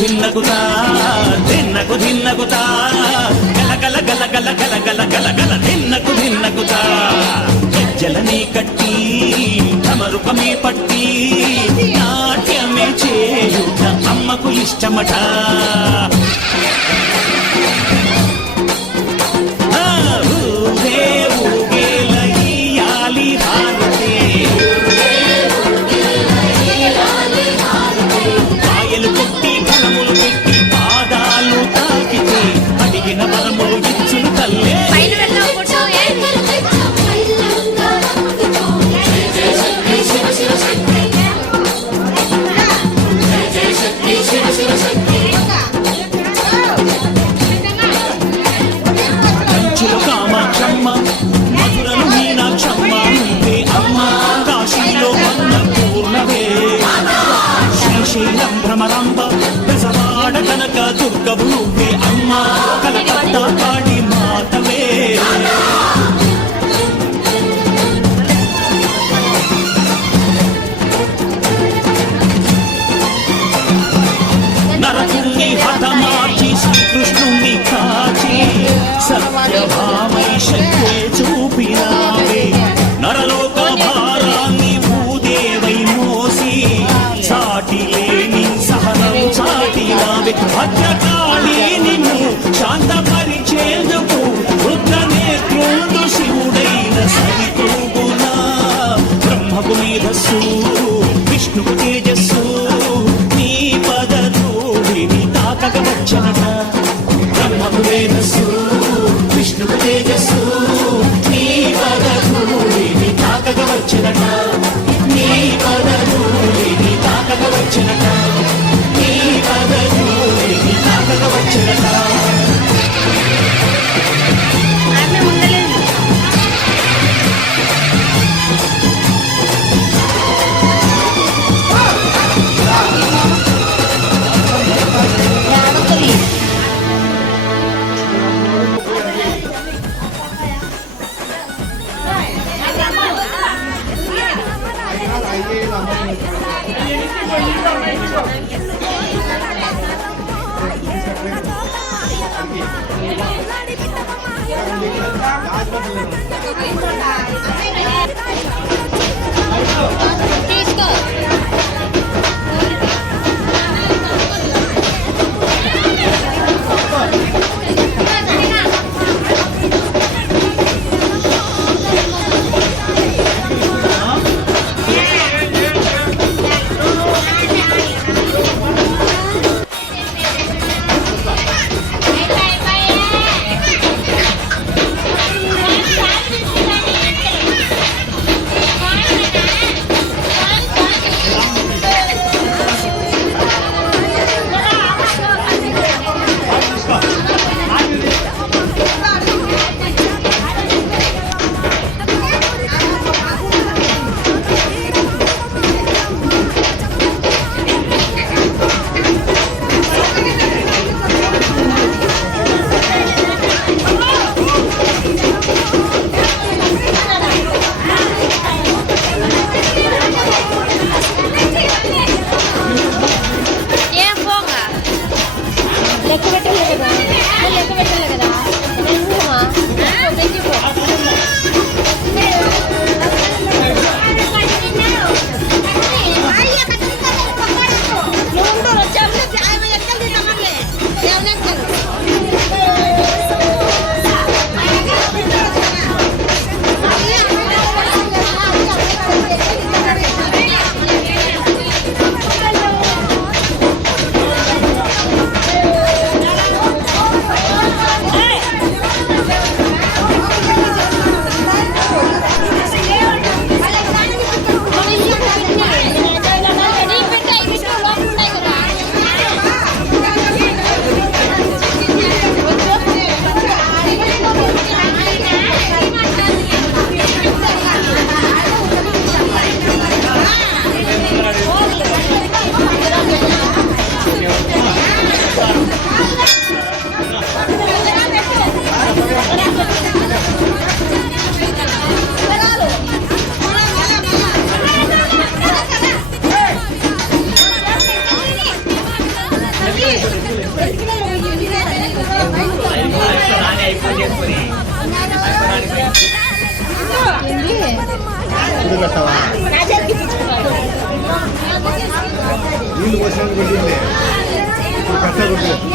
ధిన్నకుతా ధిన్నకు ధిన్నకుతా గల గల గల గల గల గల గల ధిన్నకు ధిన్నకుతా జలని కట్టి తమరుపమే పట్టి. నాట్యమే చేయుట అమ్మకు ఇష్టమట. బెజవాడ కనక దుర్గవు నువ్వే అమ్మ. కలకత్తా కాడి మాతవే. నరకుణ్ణి హతమార్చి శ్రీకృష్ణుణ్ణి కాచి సత్యభామై శక్తి 환장